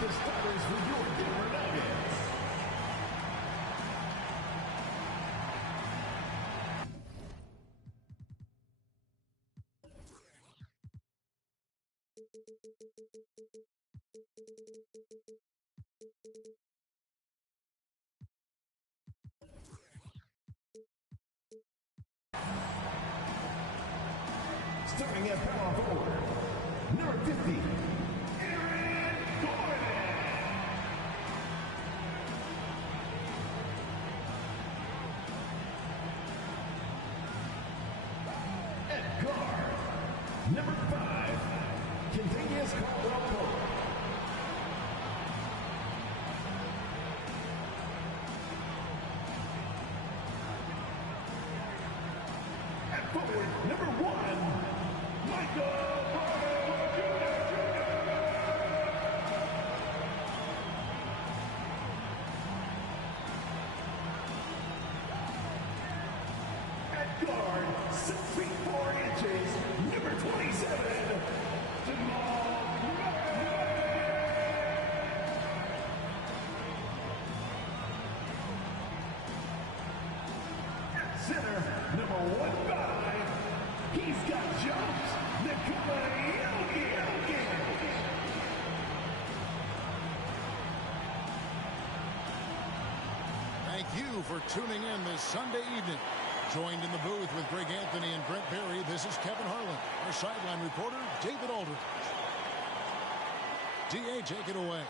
the starters for your Denver Nuggets. Starting at power forward, number 50, Aaron Gordon. At guard, number 5, Kentavious Caldwell-Pope. At forward, number 1, Michael Porter Jr. At guard, 6 feet 4 inches, number 27, Jamal Murray. At center, number 15, he's got jumps. Nikola Jokic. Thank you for tuning in this Sunday evening. Joined in the booth with Greg Anthony and Brent Barry, this is Kevin Harlan. Our sideline reporter, David Aldridge. D.A., take it away.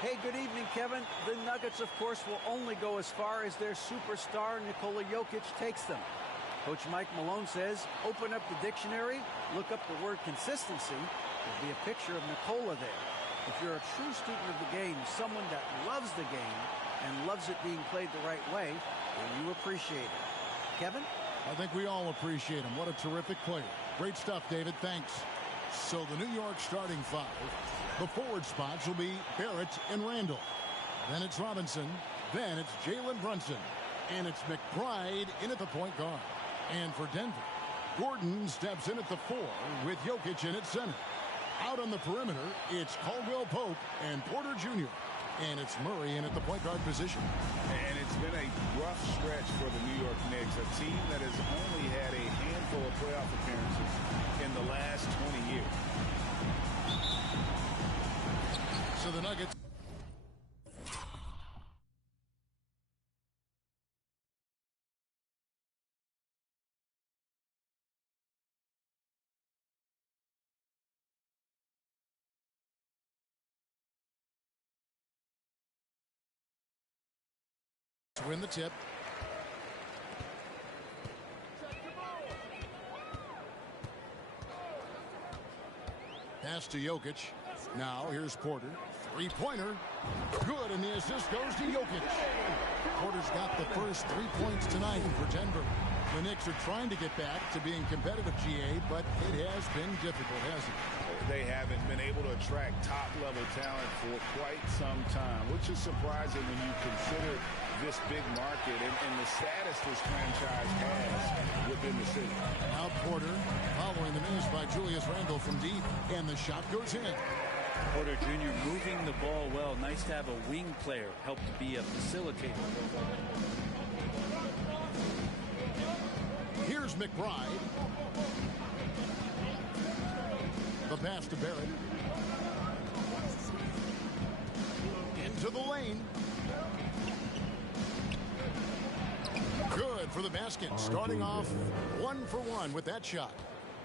Hey, good evening, Kevin. The Nuggets, of course, will only go as far as their superstar, Nikola Jokic, takes them. Coach Mike Malone says, open up the dictionary, look up the word consistency. There'll be a picture of Nikola there. If you're a true student of the game, someone that loves the game and loves it being played the right way, then you appreciate it. Kevin? I think we all appreciate him. What a terrific player. Great stuff, David. Thanks. So the New York starting 5. The forward spots will be Barrett and Randall. Then it's Robinson. Then it's Jalen Brunson. And it's McBride in at the point guard. And for Denver, Gordon steps in at the 4 with Jokic in at center. Out on the perimeter, it's Caldwell-Pope and Porter Jr. And it's Murray in at the point guard position. And it's been a rough stretch for the New York Knicks, a team that has only had a handful of playoff appearances in the last 20 years. So the Nuggets. Win the tip. Pass to Jokic. Now here's Porter. Three-pointer. Good, and the assist goes to Jokic. Porter's got the first 3 points tonight for Denver. The Knicks are trying to get back to being competitive, GA, but it has been difficult, hasn't it? They haven't been able to attract top-level talent for quite some time, which is surprising when you consider this big market and the status this franchise has within the city. Now Porter following the miss by Julius Randle from deep, and the shot goes in. Porter Jr. moving the ball well. Nice to have a wing player help to be a facilitator. Here's McBride. The pass to Barrett. Into the lane. Good for the basket. Starting off 1 for 1 with that shot.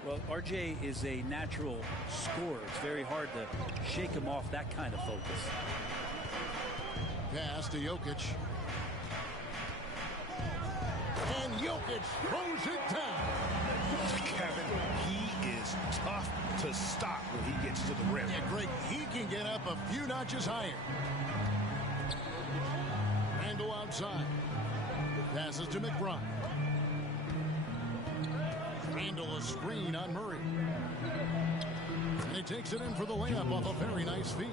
Well, RJ is a natural scorer. It's very hard to shake him off that kind of focus. Pass to Jokic. And Jokic throws it down. Kevin, he is tough to stop when he gets to the rim. Yeah, Greg, he can get up a few notches higher. Randle outside. Passes to McBride. Randle a screen on Murray. And he takes it in for the layup off a very nice feed.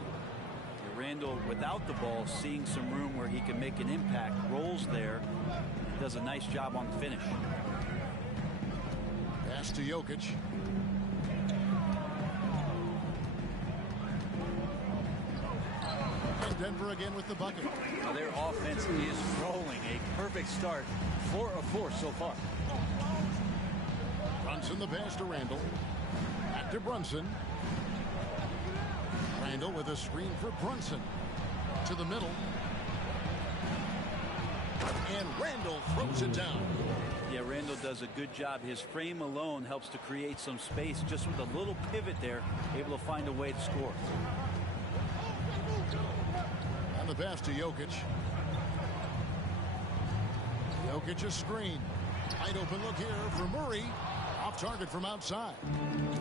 Randle, without the ball, seeing some room where he can make an impact, rolls there, does a nice job on the finish. Pass to Jokic. Denver again with the bucket. Now their offense is rolling. A perfect start, 4 of 4 so far. Brunson the pass to Randall. Back to Brunson. Randall with a screen for Brunson. To the middle. And Randall throws it down. Yeah, Randall does a good job. His frame alone helps to create some space. Just with a little pivot there, able to find a way to score. And the pass to Jokic. Jokic a screen. Wide open look here for Murray. Off target from outside.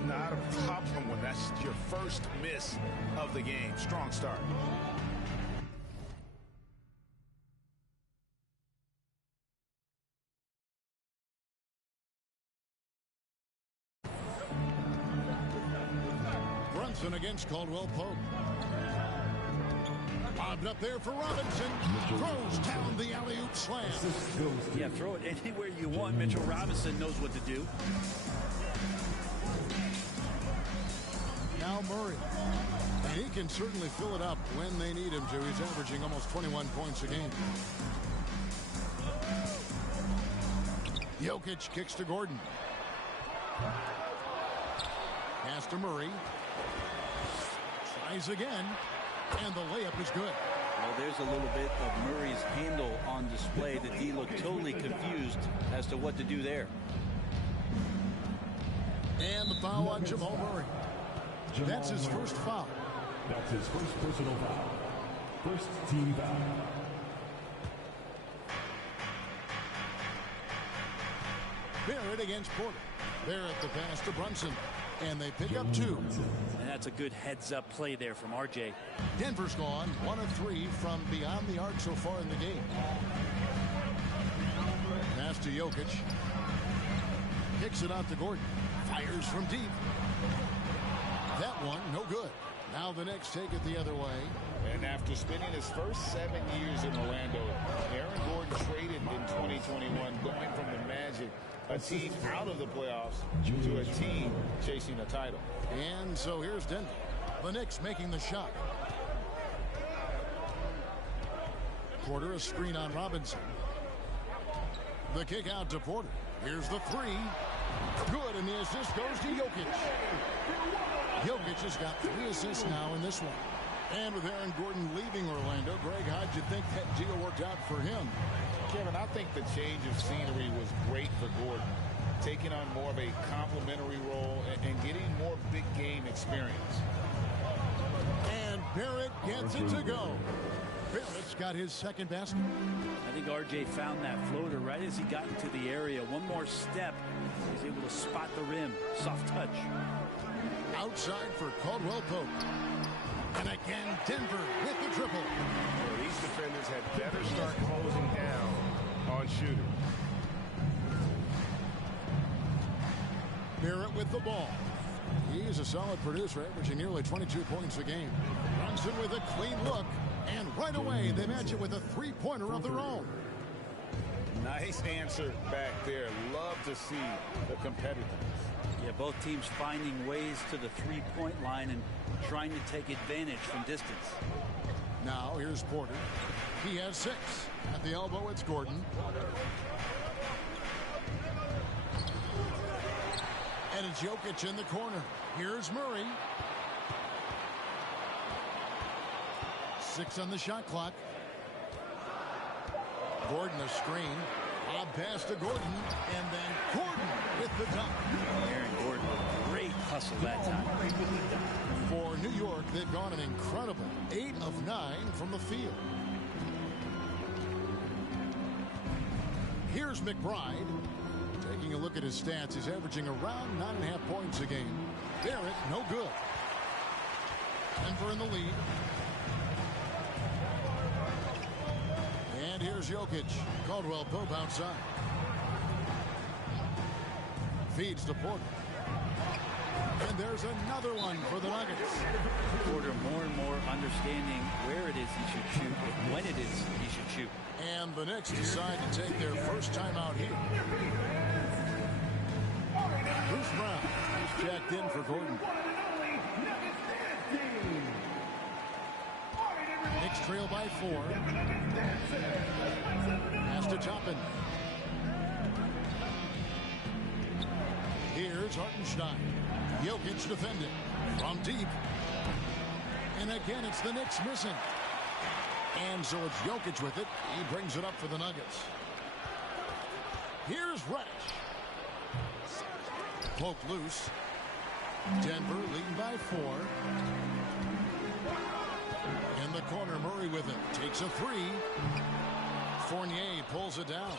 Not a problem when that's your first miss of the game. Strong start. Brunson against Caldwell Pope. Lobbed up there for Robinson. Throws down the alley-oop slam. Yeah, throw it anywhere you want. Mitchell Robinson knows what to do. Now Murray. And he can certainly fill it up when they need him to. He's averaging almost 21 points a game. Jokic kicks to Gordon. Pass to Murray. Tries again. And the layup is good. Well, there's a little bit of Murray's handle on display. The D looked totally confused as to what to do there. And the foul on Jamal Murray. That's his first foul. That's his first personal foul. First team foul. Barrett against Porter. Barrett the pass to Brunson. And they pick up 2. And that's a good heads-up play there from RJ. Denver's gone 1 of 3 from beyond the arc so far in the game. Pass to Jokic. Kicks it out to Gordon. Fires from deep. That one, no good. Now the Knicks take it the other way. And after spending his first 7 years in Orlando, Aaron Gordon traded in 2021, going from the Magic, a team out of the playoffs, to a team chasing a title. And so here's Denver. The Knicks making the shot. Porter a screen on Robinson. The kick out to Porter. Here's the 3. Good, and the assist goes to Jokic. Jokic has got 3 assists now in this one. And with Aaron Gordon leaving Orlando, Greg, how'd you think that deal worked out for him? Kevin, I think the change of scenery was great for Gordon, taking on more of a complimentary role and getting more big game experience. And Barrett gets it to go. Barrett's got his second basket. I think RJ found that floater right as he got into the area. One more step, he's able to spot the rim. Soft touch. Outside for Caldwell Pope. And again, Denver with the triple. Well, these defenders had better start closing down on shooters. Barrett with the ball. He's a solid producer, averaging nearly 22 points a game. Brunson with a clean look. And right away, they match it with a three-pointer of their own. Nice answer back there. Love to see the competitiveness. Yeah, both teams finding ways to the three-point line and trying to take advantage from distance. Now here's Porter. He has 6. At the elbow, it's Gordon. And it's Jokic in the corner. Here's Murray. 6 on the shot clock. Gordon a screen. Lob pass to Gordon. And then Gordon with the dunk. Aaron Gordon, great hustle that time. For New York, they've gone an incredible 8 of 9 from the field. Here's McBride. Taking a look at his stats, he's averaging around 9.5 points a game. Barrett, no good. Denver in the lead. And here's Jokic. Caldwell Pope outside. Feeds to Porter. And there's another one for the Nuggets. Porter more and more understanding where it is he should shoot and when it is he should shoot. And the Knicks decide to take their first time out here. Bruce Brown is checked in for Gordon. Knicks trail by 4. Pass to Toppin. Here's Hartenstein. Jokic defending from deep. And again, it's the Knicks missing. And so it's Jokic with it. He brings it up for the Nuggets. Here's Reddish. Poked loose. Denver leading by 4. In the corner, Murray with it. Takes a 3. Fournier pulls it down.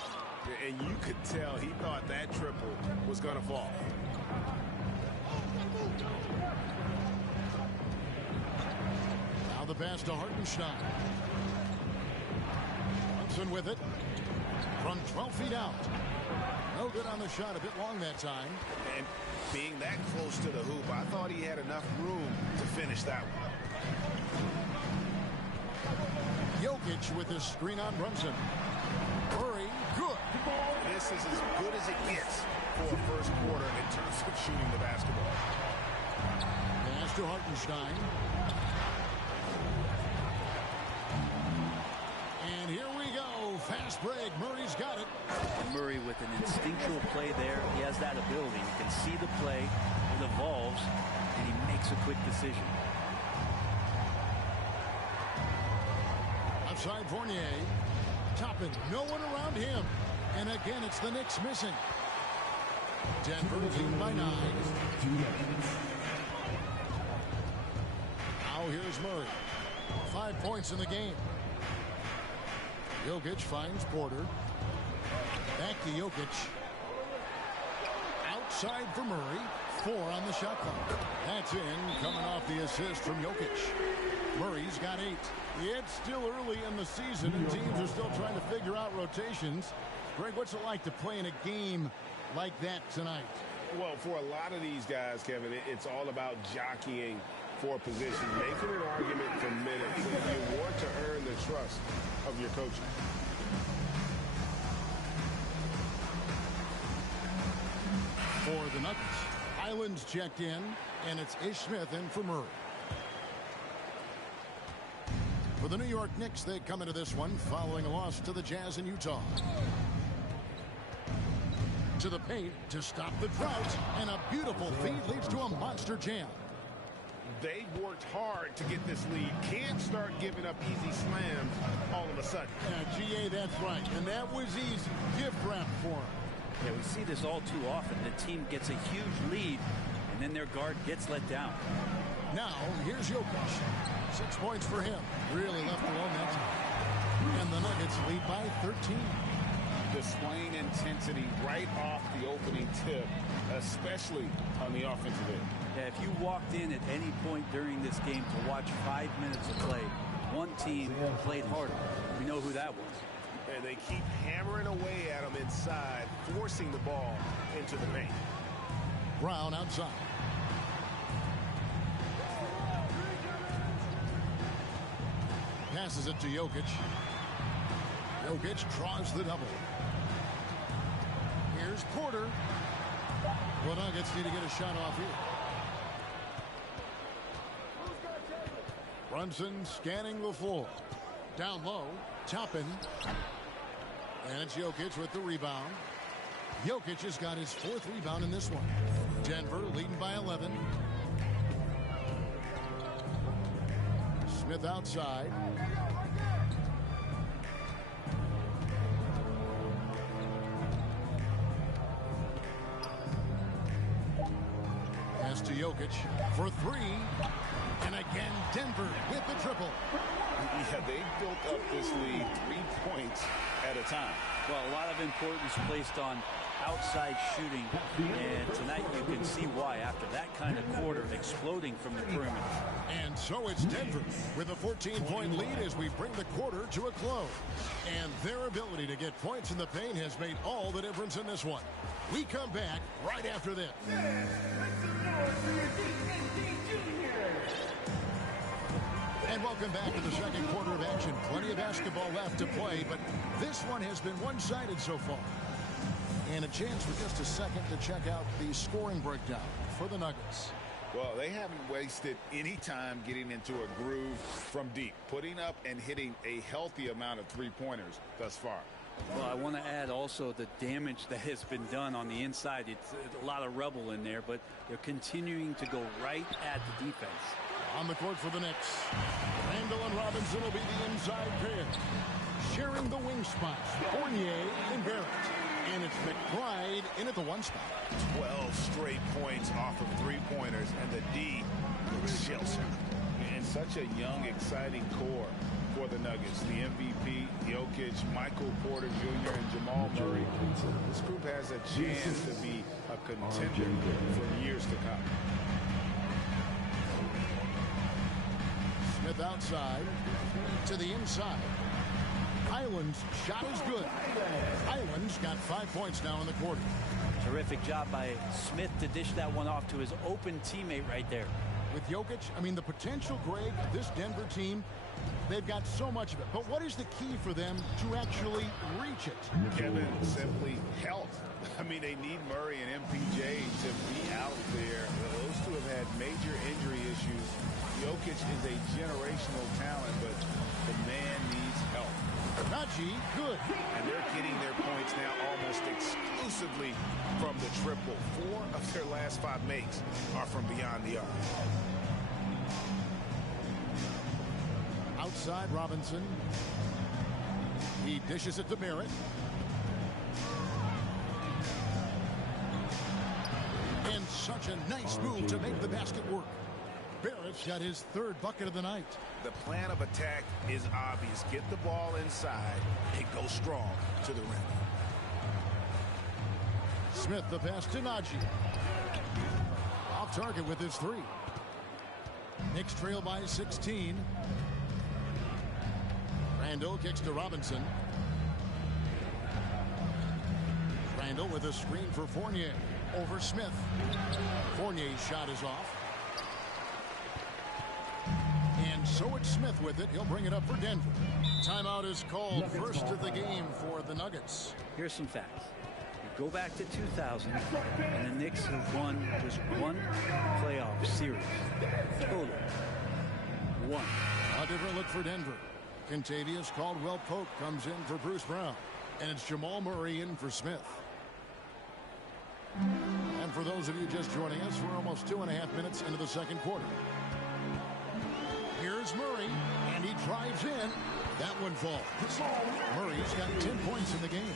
And you could tell he thought that triple was going to fall. Now the pass to Hartenstein. Brunson with it. From 12 feet out. No good on the shot. A bit long that time. And being that close to the hoop, I thought he had enough room to finish that one. Jokic with his screen on Brunson. Murray, good. This is as good as it gets for a first quarter in terms of shooting the basketball. Pass to Hartenstein. And here we go. Fast break. Murray's got it. Murray with an instinctual play there. He has that ability. You can see the play. It evolves, and he makes a quick decision. Outside Fournier. Toppin, no one around him. And again, it's the Knicks missing. Denver leading by 9. Now here's Murray. 5 points in the game. Jokic finds Porter. Back to Jokic. Outside for Murray. 4 on the shot clock. That's in, coming off the assist from Jokic. Murray's got 8. It's still early in the season, and teams are still trying to figure out rotations. Greg, what's it like to play in a game like that tonight? Well, for a lot of these guys, Kevin, it's all about jockeying for position, making an argument for minutes. You want to earn the trust of your coaches. For the Nuggets, Island's checked in, and it's Ish Smith in for Murray. For the New York Knicks, they come into this one following a loss to the Jazz in Utah. To the paint to stop the drought, and a beautiful feed leads to a monster jam. They worked hard to get this lead. Can't start giving up easy slams all of a sudden. Yeah, GA, that's right. And that was easy. Gift wrap for him. Yeah, we see this all too often. The team gets a huge lead, and then their guard gets let down. Now, here's Jokic. 6 points for him. Really left alone that time. And the Nuggets lead by 13. Displaying intensity right off the opening tip, especially on the offensive end. Yeah, if you walked in at any point during this game to watch 5 minutes of play, one team played harder. We know who that was. And they keep hammering away at them inside, forcing the ball into the paint. Brown outside. Passes it to Jokic. Jokic draws the double. Here's Porter. The Nuggets need to get a shot off here. Brunson scanning the floor. Down low. Toppin. And it's Jokic with the rebound. Jokic has got his 4th rebound in this one. Denver leading by 11. Smith outside. Pass to Jokic for 3. And again, Denver with the triple. Yeah, they built up this lead 3 points at a time. Well, a lot of importance placed on outside shooting, and tonight you can see why after that kind of quarter exploding from the perimeter. And so it's Denver with a 14-point lead as we bring the quarter to a close. And their ability to get points in the paint has made all the difference in this one. We come back right after this. And welcome back to the second quarter of action. Plenty of basketball left to play, but this one has been one-sided so far. And a chance for just a second to check out the scoring breakdown for the Nuggets. Well, they haven't wasted any time getting into a groove from deep, putting up and hitting a healthy amount of three-pointers thus far. Well, I want to add also the damage that has been done on the inside. It's a lot of rubble in there, but they're continuing to go right at the defense. On the court for the Knicks, Randall and Robinson will be the inside pair. Sharing the wing spots, Fournier and Barrett. And it's McBride in at the one spot. 12 straight points off of three-pointers, and the D looks shell-shocked. And such a young, exciting core for the Nuggets. The MVP, Jokic, Michael Porter Jr., and Jamal Murray. This group has a chance to be a contender for years to come. Smith outside to the inside. Highland's shot is good. Highland's got 5 points now in the quarter. Terrific job by Smith to dish that one off to his open teammate right there. With Jokic, I mean, the potential, Greg, this Denver team, they've got so much of it. But what is the key for them to actually reach it? Kevin, simply health. I mean, they need Murray and MPJ to be out there. Those two have had major injury issues. Jokic is a generational talent, but the man needs help. Najee, good. And they're getting their points now almost exclusively from the triple. 4 of their last 5 makes are from beyond the arc. Outside Robinson. He dishes it to Barrett. And such a nice move to make the basket work. Barrett's got his 3rd bucket of the night. The plan of attack is obvious. Get the ball inside and go strong to the rim. Smith the pass to Najee. Off target with his 3. Knicks trail by 16. Randall kicks to Robinson. Randall with a screen for Fournier. Over Smith. Fournier's shot is off. And so it's Smith with it. He'll bring it up for Denver. Timeout is called. First of the game for the Nuggets. Here's some facts. You go back to 2000, and the Knicks have won just 1 playoff series. Total. 1. A different look for Denver. Kentavious Caldwell-Pope comes in for Bruce Brown. And it's Jamal Murray in for Smith. And for those of you just joining us, we're almost 2.5 minutes into the second quarter. Here's Murray, and he drives in. That one falls. Murray's got 10 points in the game.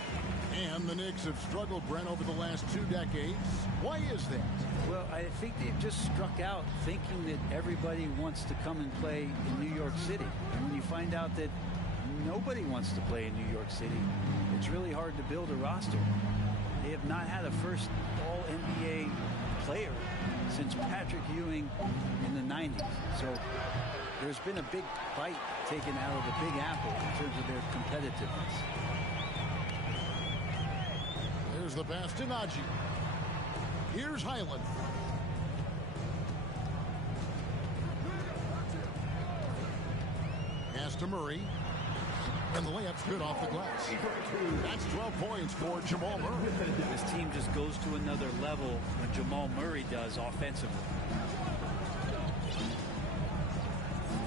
And the Knicks have struggled, Brent, over the last 2 decades. Why is that? Well, I think they've just struck out thinking that everybody wants to come and play in New York City. And when you find out that nobody wants to play in New York City, it's really hard to build a roster. They have not had a first All-NBA player since Patrick Ewing in the 90s. So there's been a big bite taken out of the Big Apple in terms of their competitiveness. Here's the pass to Najee. Here's Highland. Pass to Murray. And the layup's good off the glass. That's 12 points for Jamal Murray. This team just goes to another level when Jamal Murray does offensively.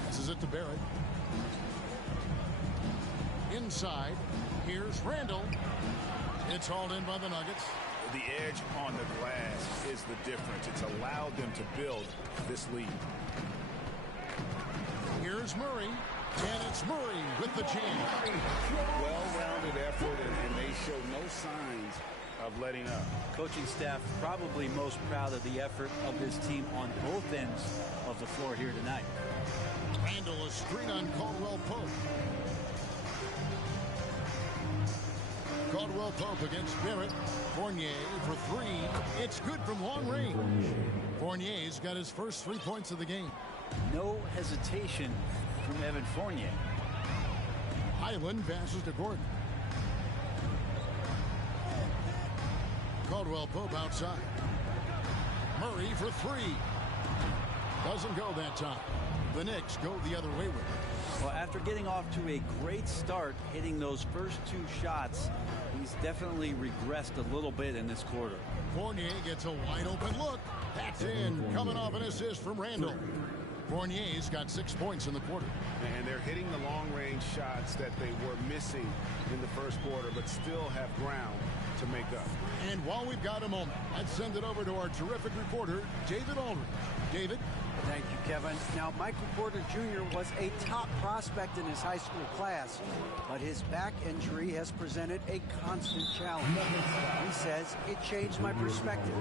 Passes it to Barrett. Inside. Here's Randall. It's hauled in by the Nuggets. The edge on the glass is the difference. It's allowed them to build this lead. Here's Murray. And it's Murray with the jam. Well-rounded effort, and they show no signs of letting up. Coaching staff probably most proud of the effort of this team on both ends of the floor here tonight. Randall, a screen on Caldwell-Pope. Caldwell-Pope against Barrett. Fournier for 3. It's good from long range. Fournier's got his first 3 points of the game. No hesitation from Evan Fournier. Highland passes to Gordon. Caldwell-Pope outside. Murray for 3. Doesn't go that time. The Knicks go the other way with it. Well, after getting off to a great start, hitting those first 2 shots, he's definitely regressed a little bit in this quarter. Fournier gets a wide open look. That's in, coming off an assist from Randall. Fournier's got 6 points in the quarter. And they're hitting the long-range shots that they were missing in the first quarter, but still have ground to make up. And while we've got a moment, let's send it over to our terrific reporter, David Aldridge. David? Thank you, Kevin. Now, Michael Porter Jr. was a top prospect in his high school class, but his back injury has presented a constant challenge. He says, it changed my perspective.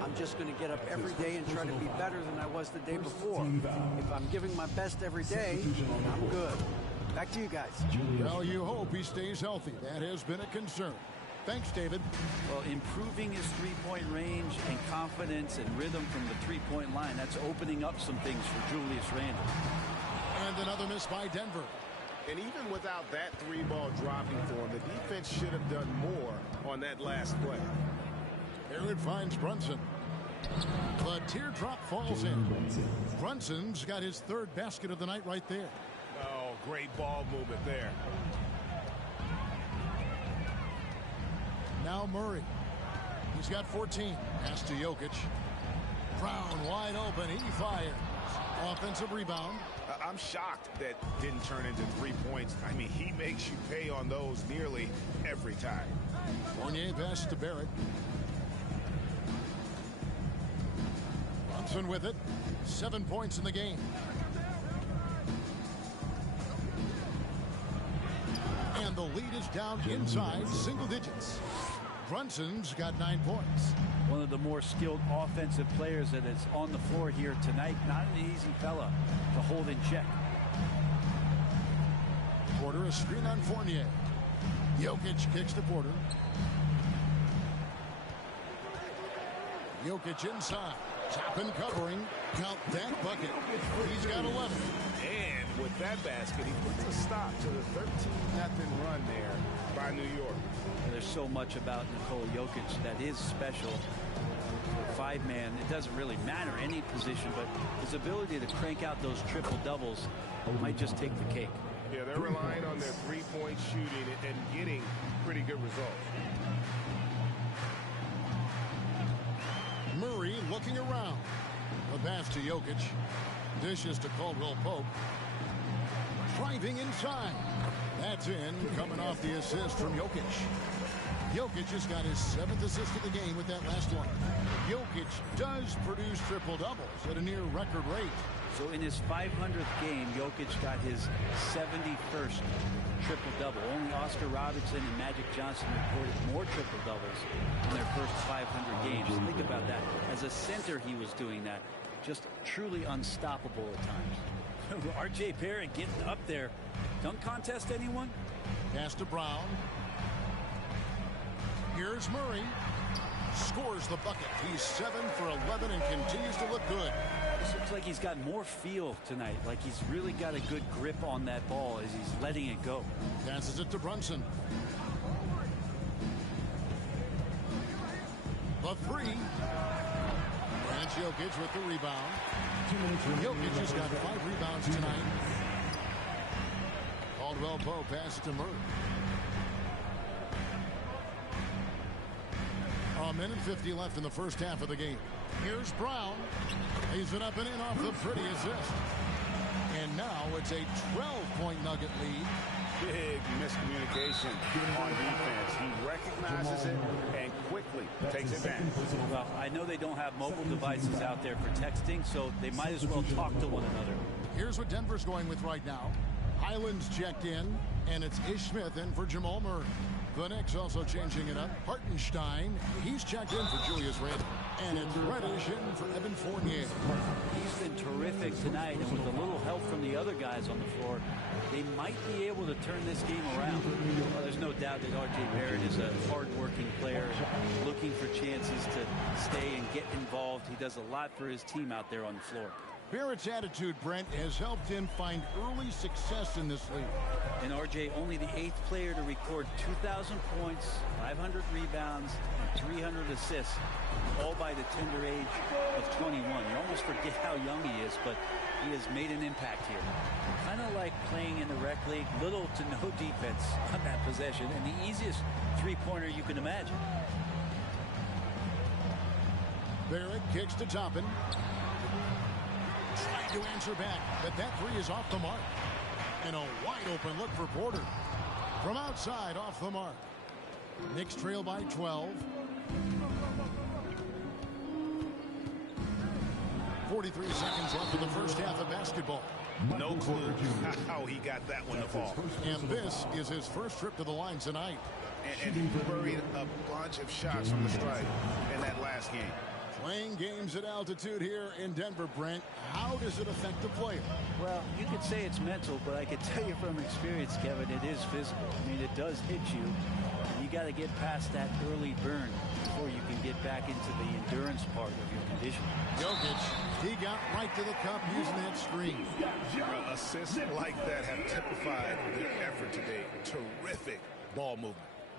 I'm just going to get up every day and try to be better than I was the day before. If I'm giving my best every day, I'm good. Back to you guys. Well, you hope he stays healthy. That has been a concern. Thanks, David. Well, improving his three-point range and confidence and rhythm from the three-point line, that's opening up some things for Julius Randle. And another miss by Denver. And even without that 3-ball dropping for him, the defense should have done more on that last play. Here it finds Brunson. The teardrop falls in. Brunson's got his 3rd basket of the night right there. Oh, great ball movement there. Now Murray. He's got 14. Pass to Jokic. Brown wide open. He fires. Offensive rebound. I'm shocked that didn't turn into 3 points. I mean, he makes you pay on those nearly every time. Fournier pass to Barrett. Brunson with it. 7 points in the game. And the lead is down inside single digits. Brunson's got 9 points. One of the more skilled offensive players that is on the floor here tonight. Not an easy fella to hold in check. Porter a screen on Fournier. Jokic kicks to Porter. Jokic inside. Top and covering. Count that bucket. He's got 11. And with that basket, he puts a stop to the 13-0 run there by New York. There's so much about Nikola Jokic that is special. 5-man, it doesn't really matter any position, but his ability to crank out those triple doubles might just take the cake. Yeah, they're relying on their 3-point shooting and getting pretty good results. Murray looking around. The pass to Jokic. Dishes to Caldwell Pope. Driving inside. That's in, coming off the assist from Jokic. Jokic has got his 7th assist of the game with that last one. Jokic does produce triple-doubles at a near record rate. So in his 500th game, Jokic got his 71st triple-double. Only Oscar Robertson and Magic Johnson recorded more triple-doubles in their first 500 games. Think about that. As a center, he was doing that. Just truly unstoppable at times. R.J. Barrett getting up there. Dunk contest, anyone? Pass to Brown. Here's Murray. Scores the bucket. He's 7 for 11 and continues to look good. This looks like he's got more feel tonight. Like he's really got a good grip on that ball as he's letting it go. Passes it to Brunson. The 3. And Jokic with the rebound. Jokic has got 5 rebounds tonight. Caldwell Pope passes to Murray. A minute 50 left in the first half of the game. Here's Brown. He's it up and in off the pretty assist. And now it's a 12-point Nugget lead. Big miscommunication on defense. He recognizes it and quickly takes advantage. Well, I know they don't have mobile devices out there for texting, so they might as well talk to one another. Here's what Denver's going with right now. Highland's checked in, and it's Ish Smith in for Jamal Murray. The Knicks also changing it up. Hartenstein, he's checked in for Julius Randle. And it's Reddish in for Evan Fournier. He's been terrific tonight, and with a little help from the other guys on the floor, they might be able to turn this game around. Well, there's no doubt that R.J. Barrett is a hard-working player, looking for chances to stay and get involved. He does a lot for his team out there on the floor. Barrett's attitude, Brent, has helped him find early success in this league. And R.J. only the 8th player to record 2,000 points, 500 rebounds, and 300 assists, all by the tender age of 21. You almost forget how young he is, but he has made an impact here. Kind of like playing in the rec league, little to no defense on that possession, and the easiest three-pointer you can imagine. Barrett kicks to Toppin. Trying to answer back, but that three is off the mark. And a wide open look for Porter. From outside, off the mark. Knicks trail by 12. 43 seconds left in the first half of basketball. No clue how he got that one to fall. And this is his first trip to the line tonight. And he buried a bunch of shots from the stripe in that last game. Playing games at altitude here in Denver, Brent, how does it affect the player? Well, you could say it's mental, but I can tell you from experience, Kevin, it is physical. I mean, it does hit you. You got to get past that early burn before you can get back into the endurance part of your condition. Jokic, he got right to the cup using that screen. Assists like that have typified their effort today. Terrific ball movement.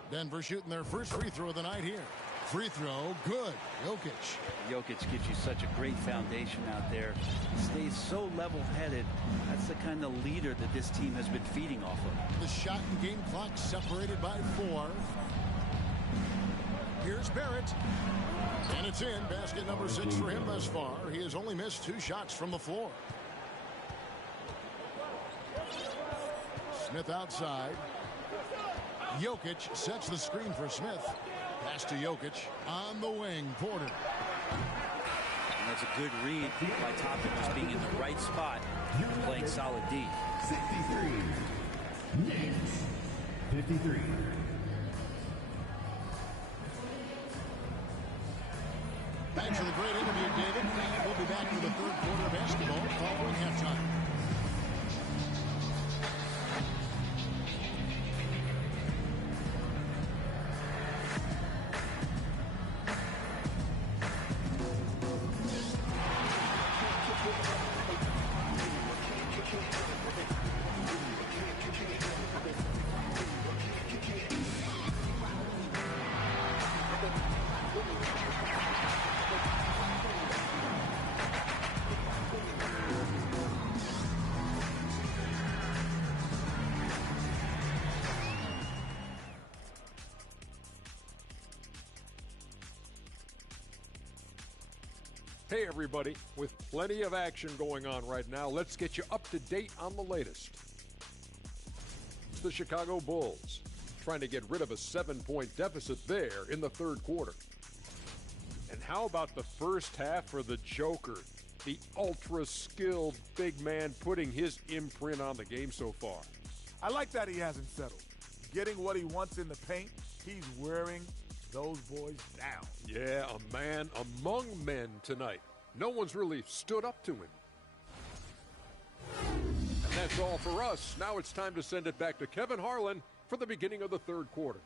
Denver shooting their first free throw of the night here. Free throw, good. Jokic gives you such a great foundation out there. He stays so level-headed. That's the kind of leader that this team has been feeding off of. The shot and game clock separated by 4. Here's Barrett. And it's in. Basket number 6 for him thus far. He has only missed 2 shots from the floor. Smith outside. Jokic sets the screen for Smith. Pass to Jokic on the wing. Porter. And that's a good read by Toppin, just being in the right spot and playing solid D. 63. Knicks. 53. Thanks for the great interview, David. And we'll be back with the third quarter of basketball following halftime. Hey everybody, with plenty of action going on right now, let's get you up to date on the latest. It's the Chicago Bulls trying to get rid of a 7-point deficit there in the third quarter. And how about the first half for the Joker, the ultra-skilled big man putting his imprint on the game so far? I like that he hasn't settled. Getting what he wants in the paint, he's wearing those boys down. Yeah, a man among men tonight. No one's really stood up to him. And that's all for us. Now it's time to send it back to Kevin Harlan for the beginning of the third quarter.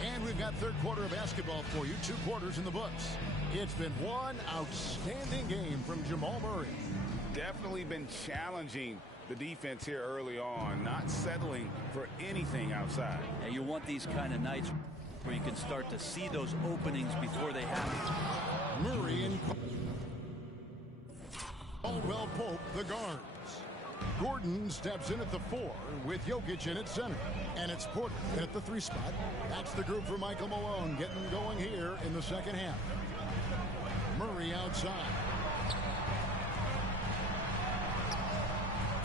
And we've got third quarter of basketball for you. 2 quarters in the books. It's been one outstanding game from Jamal Murray. Definitely been challenging the defense here early on, not settling for anything outside. And you want these kind of nights where you can start to see those openings before they happen. Murray and Caldwell Pope, the guards. Gordon steps in at the 4 with Jokic in at center. And it's Porter at the 3 spot. That's the group for Michael Malone getting going here in the second half. Murray outside.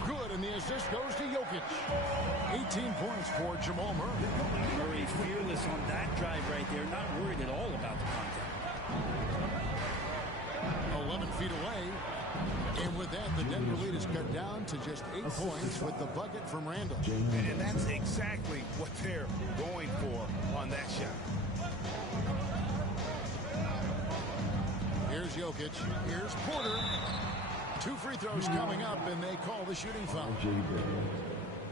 Good, and the assist goes to Jokic. 18 points for Jamal Murray. Murray fearless on that drive right there, not worried at all about the contact. 11 feet away. And with that, the Denver lead is cut down to just 8 points with the bucket from Randall. And that's exactly what they're going for on that shot. Here's Jokic. Here's Porter. 2 free throws coming up, and they call the shooting foul.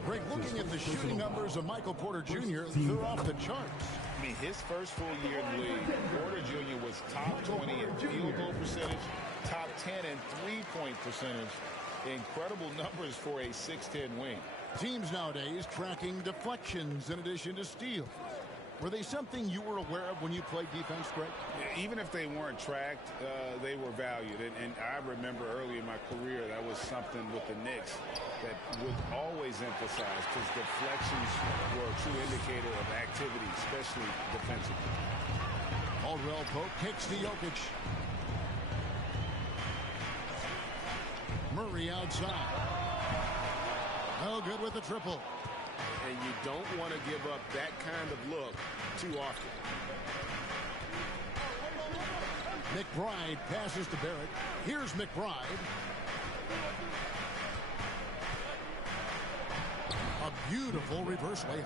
Greg, looking at the shooting numbers of Michael Porter Jr., they're off the charts. I mean, his first full year in the league, Porter Jr. was top 20 in field goal percentage, top 10 in three-point percentage. Incredible numbers for a 6'10" wing. Teams nowadays tracking deflections in addition to steals. Were they something you were aware of when you played defense, Greg? Even if they weren't tracked, they were valued. And I remember early in my career, that was something with the Knicks that would always emphasize, because deflections were a true indicator of activity, especially defensively. Caldwell Pope kicks to Jokic. Murray outside. No good with the triple. And you don't want to give up that kind of look too often. McBride passes to Barrett. Here's McBride. A beautiful reverse layup.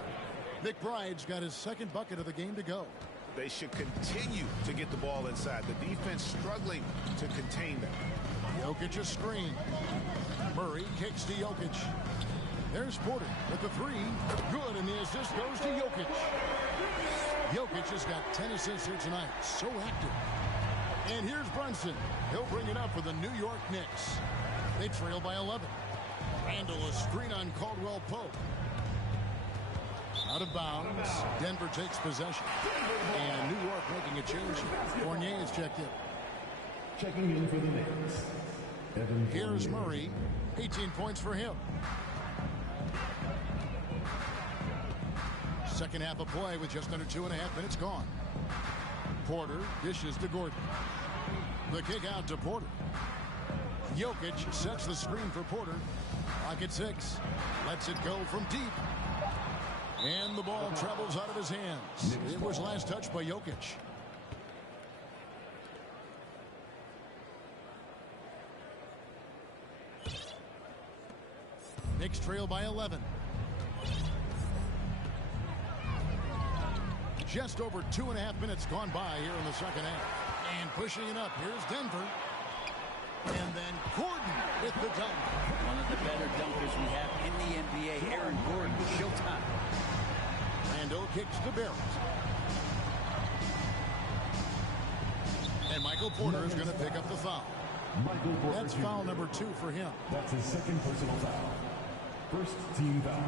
McBride's got his second bucket of the game to go. They should continue to get the ball inside. The defense struggling to contain them. Jokic a screen. Murray kicks to Jokic. There's Porter with the three. Good, and the assist goes to Jokic. Jokic has got 10 assists here tonight. So active. And here's Brunson. He'll bring it up for the New York Knicks. They trail by 11. Randall a screen on Caldwell Pope. Out of bounds. Denver takes possession. And New York making a change. Fournier is checked in. Checking in for the Knicks. Evan Here's Fournier. Murray. 18 points for him. Second half of play with just under 2.5 minutes gone. Porter dishes to Gordon. The kick out to Porter. Jokic sets the screen for Porter. Clock at 6. Lets it go from deep. And the ball travels out of his hands. It was last touched by Jokic. Knicks trail by 11. Just over 2.5 minutes gone by here in the second half. And pushing it up. Here's Denver. And then Gordon with the dunk. One of the better dunkers we have in the NBA, Aaron Gordon. Showtime. Randall kicks to Barrett. And Michael Porter is going to pick up the foul. Michael Porter That's Jr. foul number 2 for him. That's his second personal foul. First team foul.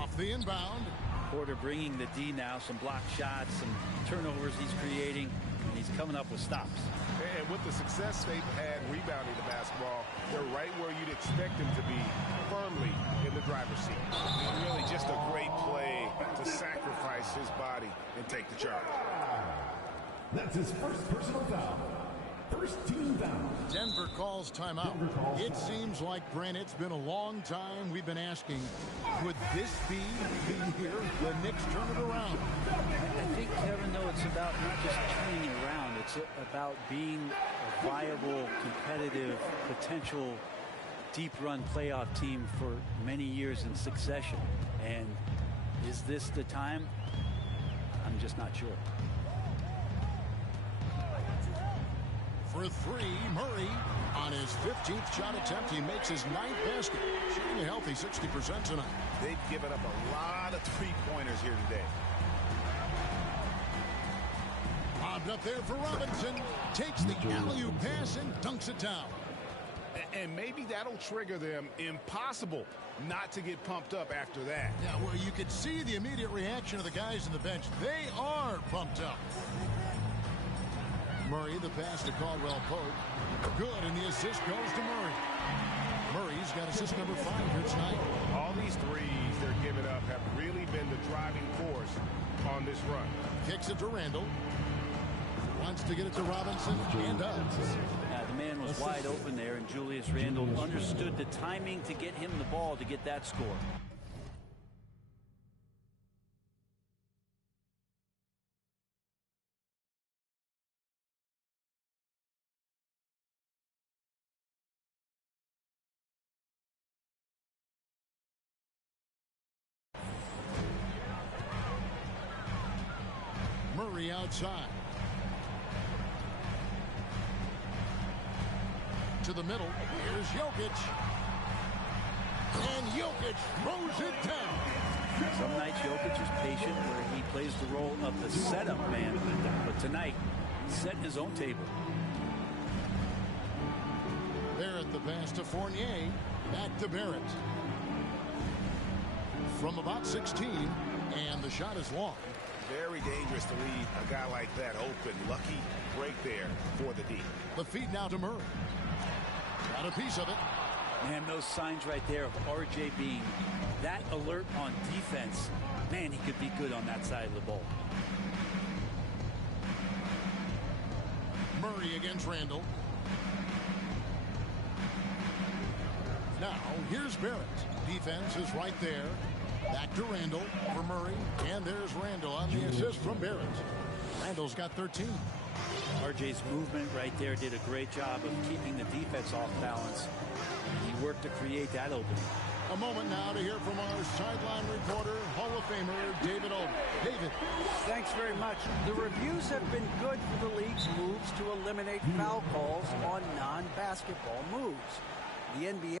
Off the inbound. Porter bringing the D now. Some block shots, some turnovers he's creating, and he's coming up with stops. And with the success they've had rebounding the basketball, they're right where you'd expect them to be, firmly in the driver's seat. And really just a great play to sacrifice his body and take the charge. That's his first personal foul. First team foul. Denver calls timeout. It seems like, Brent, it's been a long time we've been asking, could this be the year the Knicks turn it around? I think, Kevin, though, it's about not just turning it around. It's about being a viable, competitive, potential deep-run playoff team for many years in succession. And is this the time? I'm just not sure. For 3, Murray. On his 15th shot attempt, he makes his 9th basket. Shooting a healthy 60% tonight. They've given up a lot of three-pointers here today. Lobbed up there for Robinson. Takes the alley-oop pass and dunks it down. And maybe that'll trigger them. Impossible not to get pumped up after that. Yeah, well, you could see the immediate reaction of the guys on the bench. They are pumped up. Murray, the pass to Caldwell Pope. Good, and the assist goes to Murray. Murray's got assist number 5 here tonight. All these threes they're giving up have really been the driving force on this run. Kicks it to Randall. Wants to get it to Robinson, and does. The man was wide open there, and Julius Randle understood the timing to get him the ball to get that score. Murray outside. To the middle. Here's Jokic. And Jokic throws it down. Some nights Jokic is patient where he plays the role of the setup man. But tonight, setting his own table. Barrett the pass to Fournier. Back to Barrett. From about 16, and the shot is long. Very dangerous to leave a guy like that open. Lucky break there for the D. The feed now to Murray. Got a piece of it. Man, those signs right there of RJ being that alert on defense. Man, he could be good on that side of the ball. Murray against Randall. Now, here's Barrett. Defense is right there. Back to Randall for Murray. And there's Randall on the assist from Barrett. Randall's got 13. RJ's movement right there did a great job of keeping the defense off balance. He worked to create that opening. A moment now to hear from our sideline reporter, Hall of Famer David Aldridge. David. Thanks very much. The reviews have been good for the league's moves to eliminate foul calls on non-basketball moves. The NBA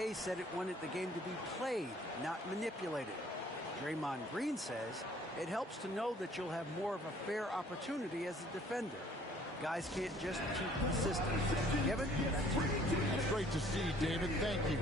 Hayes said it wanted the game to be played, not manipulated. Draymond Green says it helps to know that you'll have more of a fair opportunity as a defender. Guys can't just keep the system. Kevin? That's great to see, David. Thank you.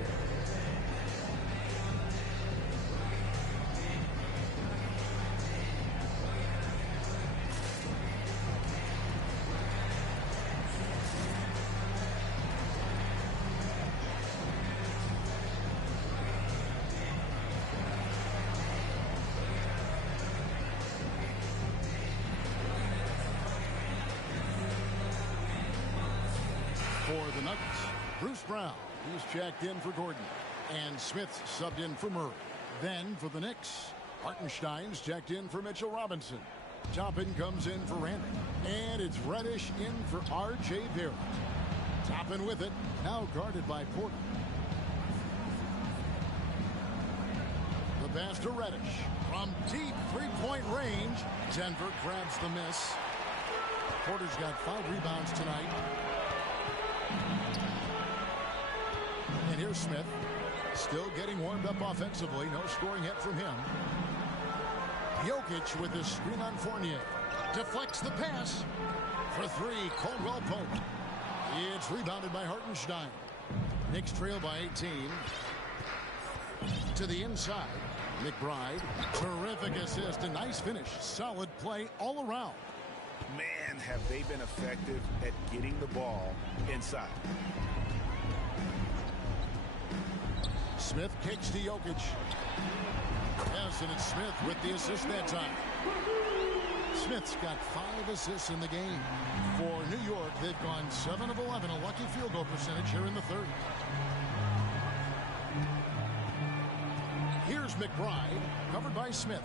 For the Nuggets, Bruce Brown, he's checked in for Gordon, and Smith subbed in for Murray. Then for the Knicks, Hartenstein's checked in for Mitchell Robinson. Toppin comes in for Randall, and it's Reddish in for R.J. Barrett. Toppin with it, now guarded by Porter. The pass to Reddish from deep three-point range. Denver grabs the miss. Porter's got 5 rebounds tonight. And here's Smith, still getting warmed up offensively. No scoring hit from him. Jokic with his screen on Fournier. Deflects the pass for 3. Caldwell Pope. It's rebounded by Hartenstein. Knicks trail by 18. To the inside. McBride. Terrific assist. A nice finish. Solid play all around. Man, have they been effective at getting the ball inside. Smith kicks to Jokic. Yes, and it's Smith with the assist that time. Smith's got 5 assists in the game. For New York, they've gone 7 of 11, a lucky field goal percentage here in the third. Here's McBride, covered by Smith.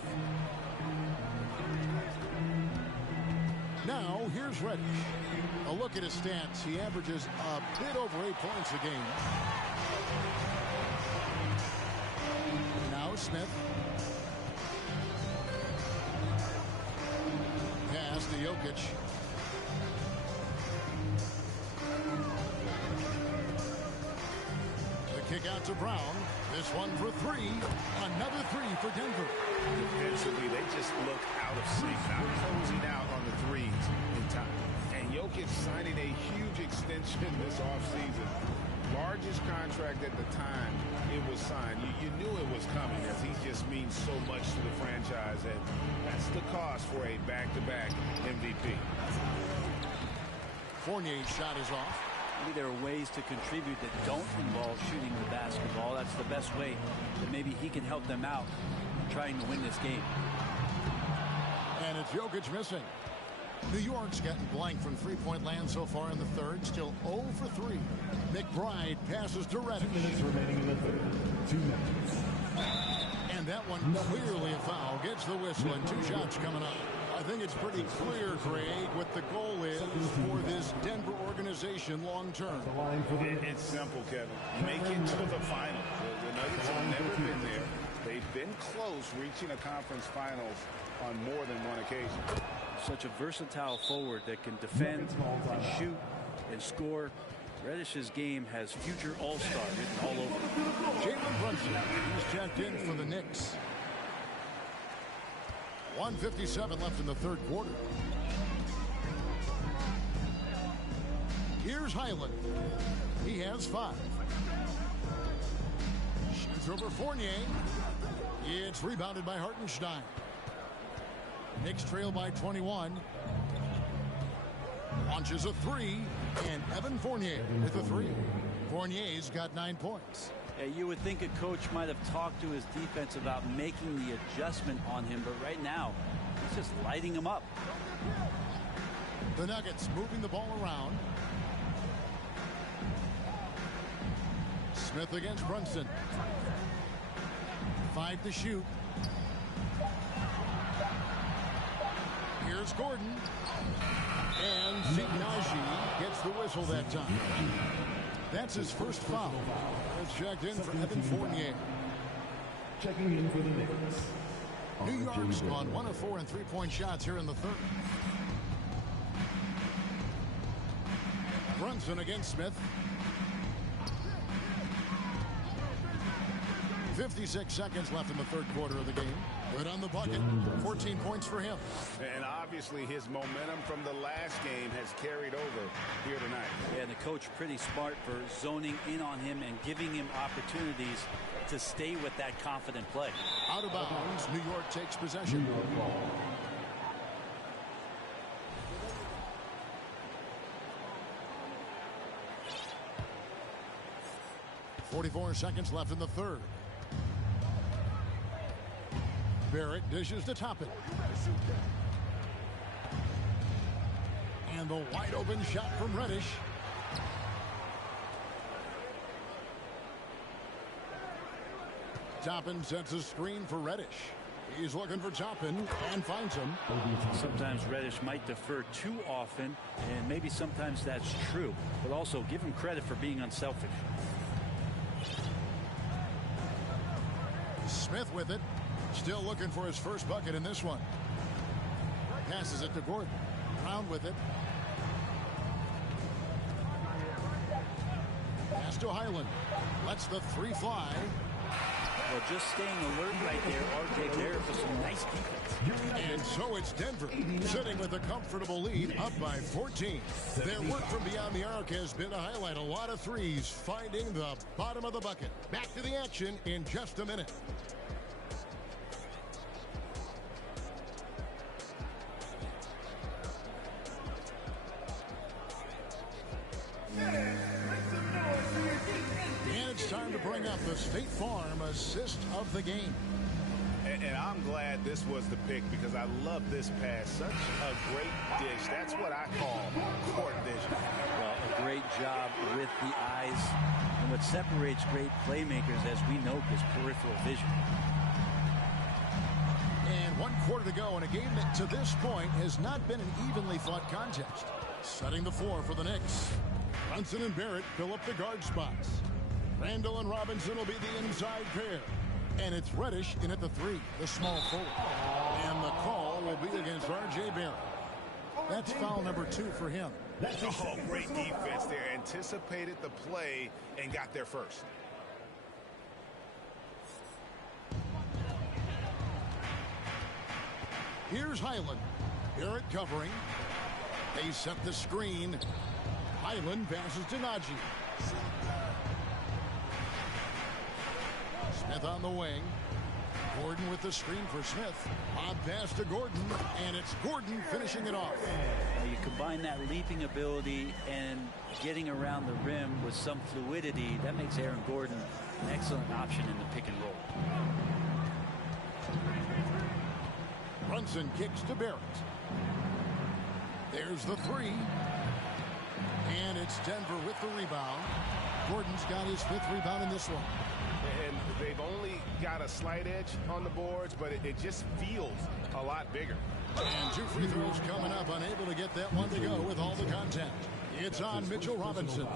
Now, here's Reddish. A look at his stats. He averages a bit over 8 points a game. Now Smith. Pass to Jokic. The kick out to Brown. This one for 3. Another 3 for Denver. Defensively, they just look out of sync, not closing out on the threes in time. And Jokic signing a huge extension this offseason. Largest contract at the time it was signed. You knew it was coming, as he just means so much to the franchise, and that's the cost for a back-to-back MVP. Fournier's shot is off. Maybe there are ways to contribute that don't involve shooting the basketball. That's the best way that maybe he can help them out trying to win this game. And it's Jokic missing. New York's gotten blank from three-point land so far in the third. Still 0 for 3. McBride passes to Reddish. 2 minutes remaining in the third. 2 minutes. And that one clearly a foul. Gets the whistle and 2 shots coming up. I think it's pretty clear, Greg, what the goal is for this Denver organization long term. It's simple, Kevin. Make it to the final. The Nuggets have never been there. They've been close reaching a conference finals on more than one occasion. Such a versatile forward that can defend and shoot and score. Reddish's game has future all-star written all over it. Jalen Brunson, he's checked in for the Knicks. 1:57 left in the third quarter. Here's Highland. He has 5. Shoots over Fournier. It's rebounded by Hartenstein. Knicks trail by 21. Launches a 3. And Evan Fournier with a 3. Fournier's got 9 points. You would think a coach might have talked to his defense about making the adjustment on him, but right now, he's just lighting him up. The Nuggets moving the ball around. Smith against Brunson. 5 to shoot. Here's Gordon. And Zignaji gets the whistle that time. That's his first foul. It's checked in for Evan Fournier. Checking in for the Knicks. New York's gone 1 of 4 in three-point shots here in the third. Brunson against Smith. 56 seconds left in the third quarter of the game. Good on the bucket. 14 points for him. And obviously his momentum from the last game has carried over here tonight. Yeah, and the coach pretty smart for zoning in on him and giving him opportunities to stay with that confident play. Out of bounds, New York takes possession. 44 seconds left in the third. Barrett dishes to Toppin. And the wide open shot from Reddish. Toppin sets a screen for Reddish. He's looking for Toppin and finds him. Sometimes Reddish might defer too often, and maybe sometimes that's true. But also give him credit for being unselfish. Smith with it. Still looking for his first bucket in this one. Passes it to Gordon. Brown with it. Pass to Highland. Lets the three fly. Well, just staying alert right there, RJ Barrett with some nice defense. And so it's Denver, sitting with a comfortable lead, up by 14. Their work from beyond the arc has been to highlight a lot of threes, finding the bottom of the bucket. Back to the action in just a minute. And it's time to bring up the State Farm assist of the game. And I'm glad this was the pick because I love this pass. Such a great dish. That's what I call court vision. Well, a great job with the eyes. And what separates great playmakers, as we know, is peripheral vision. And 1 quarter to go in a game that to this point has not been an evenly fought contest. Setting the floor for the Knicks. Brunson and Barrett fill up the guard spots. Randall and Robinson will be the inside pair. And it's Reddish in at the 3, the small forward. And the call will be against R.J. Barrett. That's foul number 2 for him. Oh, great defense there. Anticipated the play and got there first. Here's Highland. Barrett covering. They set the screen. Highland passes to Najee. Smith on the wing. Gordon with the screen for Smith. Lob pass to Gordon, and it's Gordon finishing it off. You combine that leaping ability and getting around the rim with some fluidity. That makes Aaron Gordon an excellent option in the pick and roll. Brunson kicks to Barrett. There's the 3. And it's Denver with the rebound. Gordon's got his 5th rebound in this one. And they've only got a slight edge on the boards, but it just feels a lot bigger. And 2 free throws coming up, unable to get that one to go with all the contact. It's on Mitchell Robinson.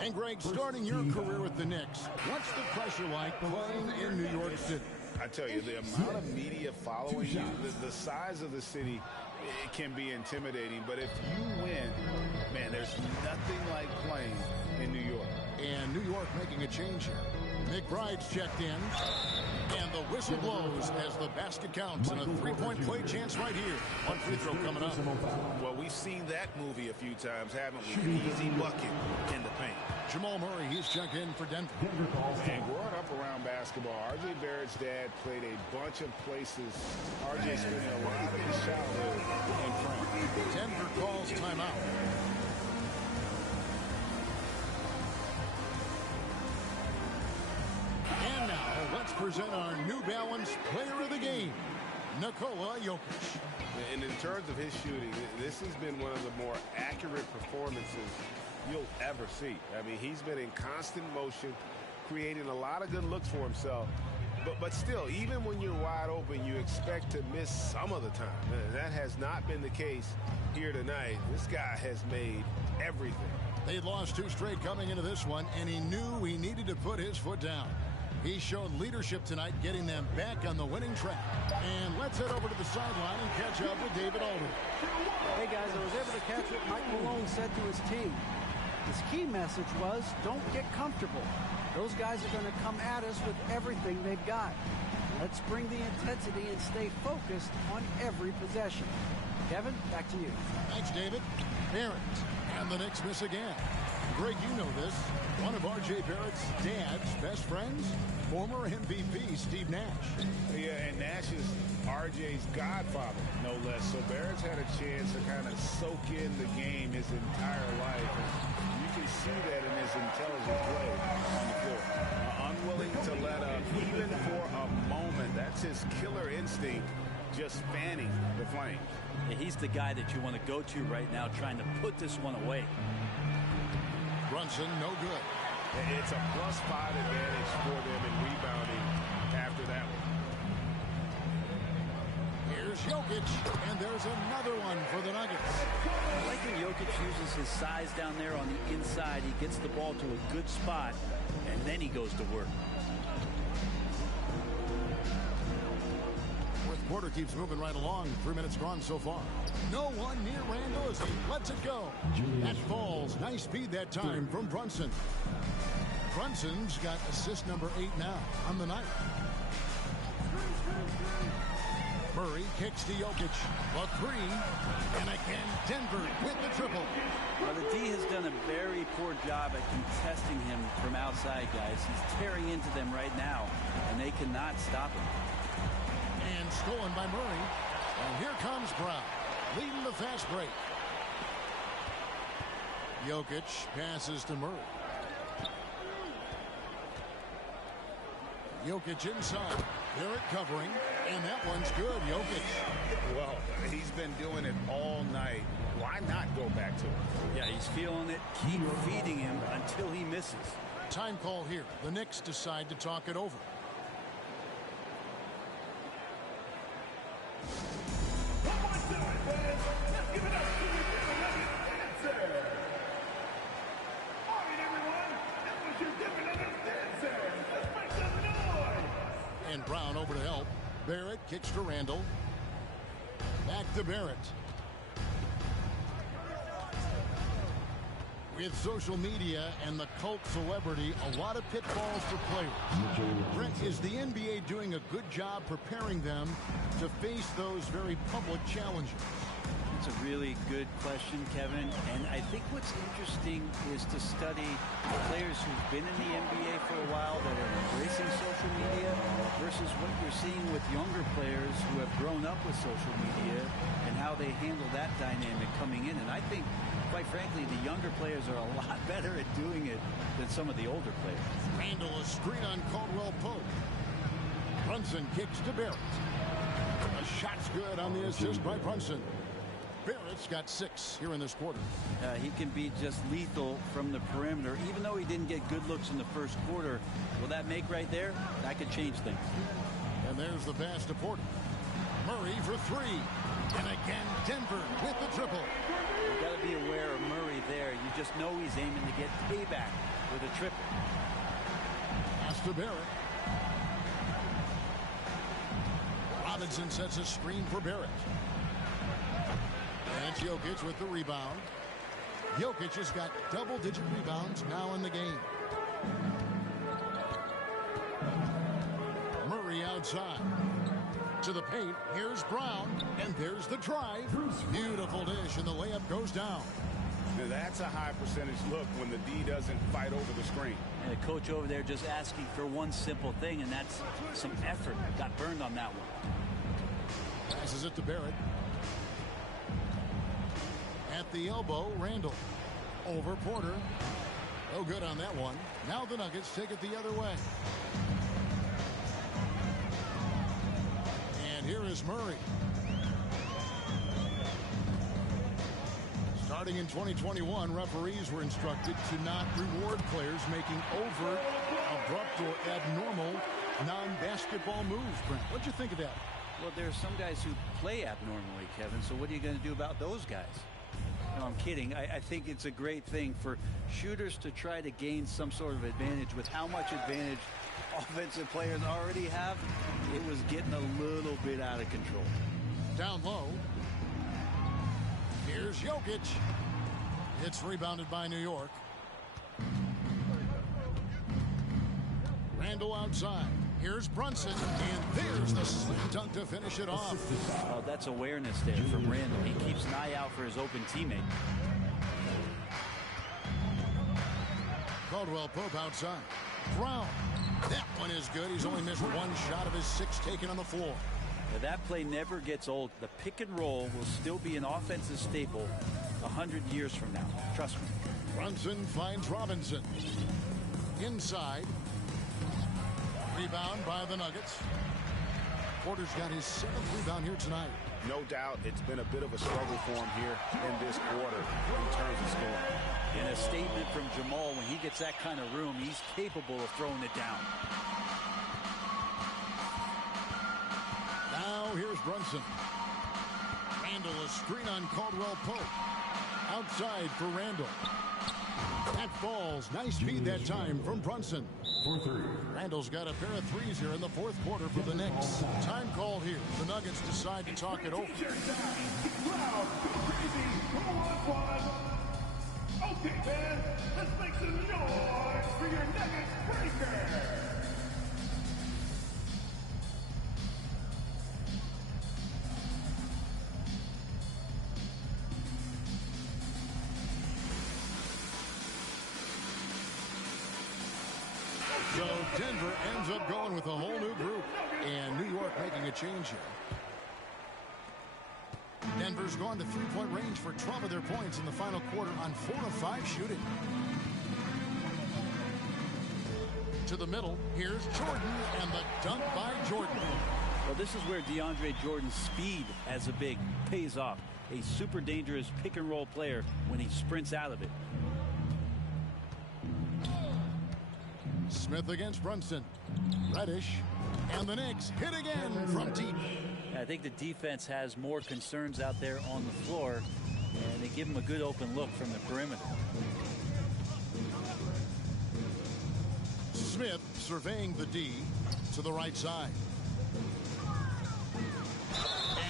And Greg, starting your career with the Knicks, what's the pressure like playing in New York City? I tell you, the amount of media following you, the size of the city, it can be intimidating. But if you win, man, there's nothing like playing in New York. And New York making a change here. McBride's checked in. And the whistle blows as the basket counts. And a 3-point play chance right here. 1 free throw coming up. Well, we've seen that movie a few times, haven't we? Easy bucket in the paint. Jamal Murray, he's checked in for Denver. And growing up around basketball, R.J. Barrett's dad played a bunch of places. R.J. spent a lot of his childhood in front. Denver calls timeout. And now, let's present our New Balance Player of the Game, Nikola Jokic. And in terms of his shooting, this has been one of the more accurate performances you'll ever see. I mean, he's been in constant motion, creating a lot of good looks for himself. But still, even when you're wide open, you expect to miss some of the time. That has not been the case here tonight. This guy has made everything. They'd lost 2 straight coming into this one, and he knew he needed to put his foot down. He showed leadership tonight, getting them back on the winning track. And let's head over to the sideline and catch up with David Aldridge. Hey, guys, I was able to catch what Mike Malone said to his team. His key message was, don't get comfortable. Those guys are going to come at us with everything they've got. Let's bring the intensity and stay focused on every possession. Kevin, back to you. Thanks, David. Barrett, and the Knicks miss again. Greg, you know this. One of R.J. Barrett's dad's best friends, former MVP Steve Nash. Yeah, and Nash is R.J.'s godfather, no less. So Barrett's had a chance to kind of soak in the game his entire life. And you can see that in his intelligent play on the floor. Unwilling to let up, even for a moment. That's his killer instinct, just fanning the flames. Yeah, he's the guy that you want to go to right now, trying to put this one away. Brunson, no good. It's a +5 advantage for them in rebounding after that one. Here's Jokic, and there's another one for the Nuggets. I like when Jokic uses his size down there on the inside. He gets the ball to a good spot, and then he goes to work. Fourth quarter keeps moving right along. 3 minutes gone so far. No one near Randall as he lets it go. That falls. Nice speed that time from Brunson. Brunson's got assist number 8 now on the night. Murray kicks to Jokic. A 3. And again, Denver with the triple. Well, the D has done a very poor job at contesting him from outside, guys. He's tearing into them right now, and they cannot stop him. And stolen by Murray. And here comes Brown, leading the fast break. Jokic passes to Murray. Jokic inside. Barrett covering. And that one's good. Jokic. Well, he's been doing it all night. Why not go back to it? Yeah, he's feeling it. Keep feeding him until he misses. Time call here. The Knicks decide to talk it over. And Brown over to help. Barrett kicks to Randall. Back to Barrett. With social media and the cult celebrity, a lot of pitfalls for players. Brent, is the NBA doing a good job preparing them to face those very public challenges? It's a really good question, Kevin. And I think what's interesting is to study players who've been in the NBA for a while that are embracing social media versus what you're seeing with younger players who have grown up with social media and how they handle that dynamic coming in. And I think, quite frankly, the younger players are a lot better at doing it than some of the older players. Randall a screen on Caldwell Pope. Brunson kicks to Barrett. The shot's good on the assist by Brunson. Barrett's got 6 here in this quarter. He can be just lethal from the perimeter. Even though he didn't get good looks in the first quarter, will that make right there? That could change things. And there's the pass to Porter. Murray for 3. And again, Denver with the triple. You've got to be aware of Murray there. You just know he's aiming to get payback with a triple. Pass to Barrett. Robinson sets a screen for Barrett. And Jokic with the rebound. Jokic has got double-digit rebounds now in the game. Murray outside. To the paint. Here's Brown. And there's the drive. Beautiful dish, and the layup goes down. Now that's a high percentage look when the D doesn't fight over the screen. And the coach over there just asking for one simple thing, and that's some effort. Got burned on that one. Passes it to Barrett. At the elbow, Randall. Over Porter. No good on that one. Now the Nuggets take it the other way. And here is Murray. Starting in 2021, referees were instructed to not reward players making overt, abrupt, or abnormal non-basketball moves. Brent, what'd you think of that? Well, there are some guys who play abnormally, Kevin, so what are you going to do about those guys? No, I'm kidding. I think it's a great thing for shooters to try to gain some sort of advantage. With how much advantage offensive players already have, it was getting a little bit out of control. Down low. Here's Jokic. It's rebounded by New York. Randall outside. Here's Brunson, and there's the slam dunk to finish it off. Well, that's awareness there from Randall. He keeps an eye out for his open teammate. Caldwell Pope outside. Brown. That one is good. He's only missed one shot of his 6 taken on the floor. Now, that play never gets old. The pick and roll will still be an offensive staple 100 years from now. Trust me. Brunson finds Robinson. Inside. Rebound by the Nuggets. Porter's got his 7th rebound here tonight. No doubt it's been a bit of a struggle for him here in this quarter in terms of scoring. And a statement from Jamal, when he gets that kind of room, he's capable of throwing it down. Now here's Brunson. Randall, a screen on Caldwell Pope. Outside for Randall. That falls. Nice feed that time from Brunson. For 3. Randall's got a pair of threes here in the 4th quarter for the Knicks. Time called here. The Nuggets decide to talk it over. Okay, man, let's make some noise for your Nuggets breaker. So Denver ends up going with a whole new group, and New York making a change here. Denver's gone to 3-point range for 12 of their points in the final quarter on 4 of 5 shooting. To the middle, here's Jordan, and the dunk by Jordan. Well, this is where DeAndre Jordan's speed as a big pays off. A super dangerous pick and roll player when he sprints out of it. Smith against Brunson. Reddish, and the Knicks hit again from deep. I think the defense has more concerns out there on the floor, and they give him a good open look from the perimeter. Smith surveying the D to the right side.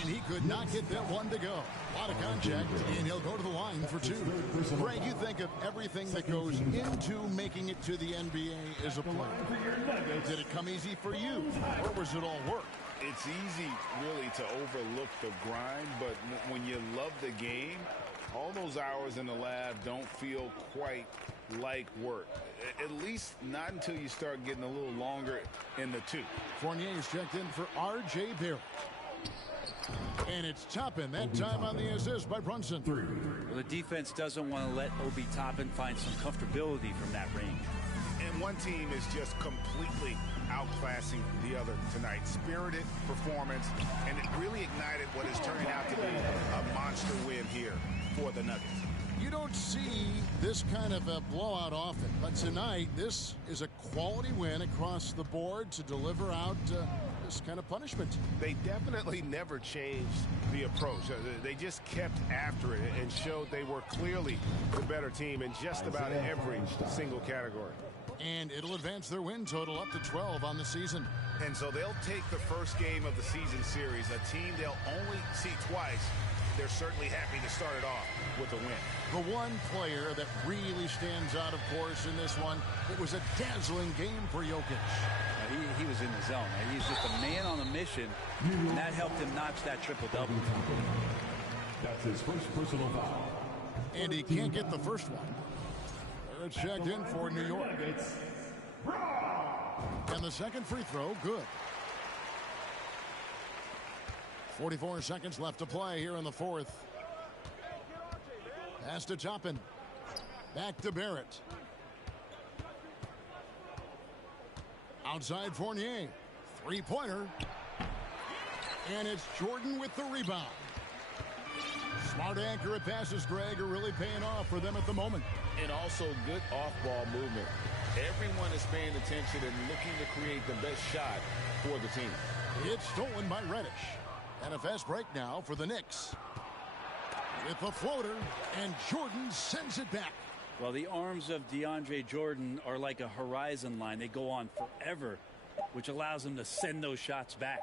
And he could not get that one to go. A lot of contact, and he'll go to the line for 2. Greg, you think of everything that goes into making it to the NBA as a player. Did it come easy for you, or was it all work? It's easy, really, to overlook the grind, but when you love the game, all those hours in the lab don't feel quite like work. At least not until you start getting a little longer in the tooth. Fournier's checked in for R.J. Barrett. And it's Toppin that time on the assist by Brunson. Well, the defense doesn't want to let Obi Toppin find some comfortability from that range. And one team is just completely outclassing the other tonight. Spirited performance, and it really ignited what is turning out to be a monster win here for the Nuggets. You don't see this kind of a blowout often, but tonight this is a quality win across the board to deliver out this kind of punishment. They definitely never changed the approach. They just kept after it and showed they were clearly the better team in just about every single category. And it'll advance their win total up to 12 on the season. And so they'll take the first game of the season series, a team they'll only see twice. They're certainly happy to start it off with a win. The one player that really stands out, of course, in this one, it was a dazzling game for Jokic. He was in the zone. He's just a man on a mission, and that helped him notch that triple-double. That's his first personal foul. And he can't get the first one. It's checked in for New York. And the second free throw, good. 44 seconds left to play here in the 4th. Pass to Toppin. Back to Barrett. Outside Fournier. Three-pointer. And it's Jordan with the rebound. Smart, accurate passes, Greg, are really paying off for them at the moment. And also good off-ball movement. Everyone is paying attention and looking to create the best shot for the team. It's stolen by Reddish. And a fast break now for the Knicks. With a floater, and Jordan sends it back. Well, the arms of DeAndre Jordan are like a horizon line. They go on forever, which allows him to send those shots back.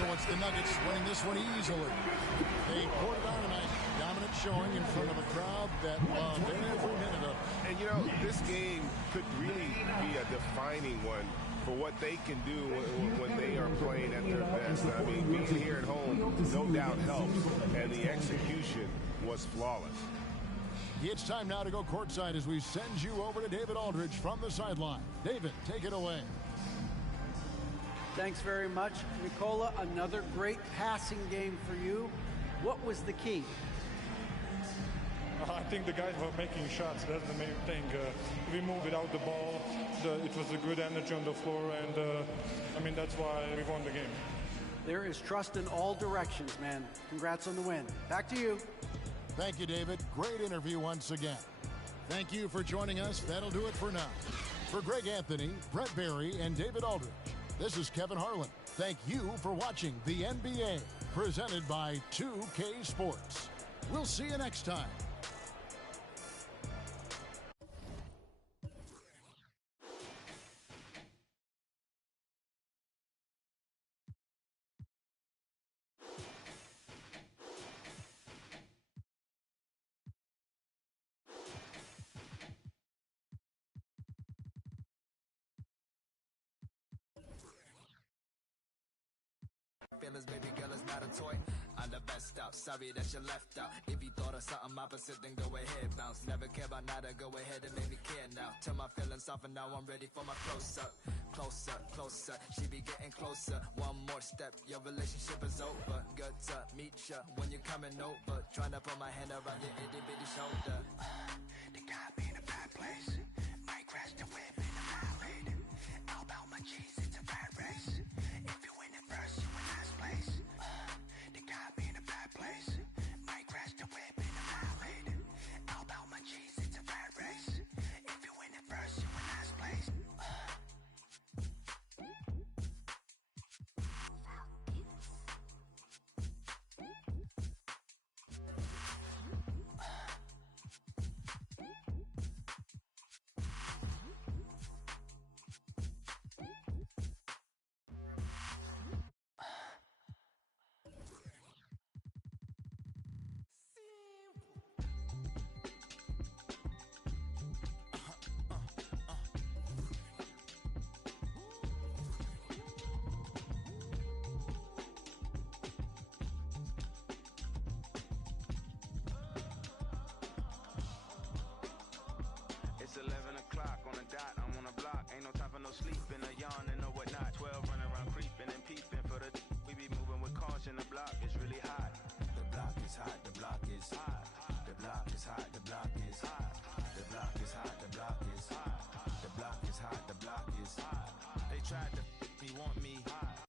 So it's the Nuggets winning this one easily. They poured it on tonight. Dominant showing in front of a crowd that loved every minute of it. And, you know, this game could really be a defining one for what they can do when they are playing at their best. I mean, being here at home no doubt helps, and the execution was flawless. It's time now to go courtside as we send you over to David Aldridge from the sideline. David, take it away. Thanks very much. Nikola, another great passing game for you. What was the key? I think the guys were making shots. That's the main thing. We moved without the ball. It was a good energy on the floor, and I mean, that's why we won the game. There is trust in all directions, man. Congrats on the win. Back to you. Thank you, David. Great interview once again. Thank you for joining us. That'll do it for now. For Greg Anthony, Brett Barry, and David Aldridge, this is Kevin Harlan. Thank you for watching the NBA, presented by 2K Sports. We'll see you next time. Feelings, baby girl, is not a toy. I'm the best out, sorry that you left out. If you thought of something opposite, then go ahead, bounce. Never care about nada, go ahead and make me care now. Turn my feelings off and now I'm ready for my close-up. Closer, closer, she be getting closer. One more step, your relationship is over. Good to meet ya when you're coming over. Trying to put my hand around your itty-bitty shoulder. They got me in a bad place. Might crash the whip in a violator. How about my cheese, it's a bad race. If you win it first, you win last place. They got me in a bad place. Might crash the whip in a violator. How about my cheese, it's a bad race. If you win it first, you win last place. It's 11 o'clock on the dot, I'm on the block. Ain't no time for no sleeping, a yawn and no whatnot. 12 running around creeping and peeping for the we be moving with caution. The block is really hot. The block is hot, the block is hot. The block is hot, the block is hot. The block is hot, the block is hot. The block is hot, the block is hot. They tried to me, want me hot.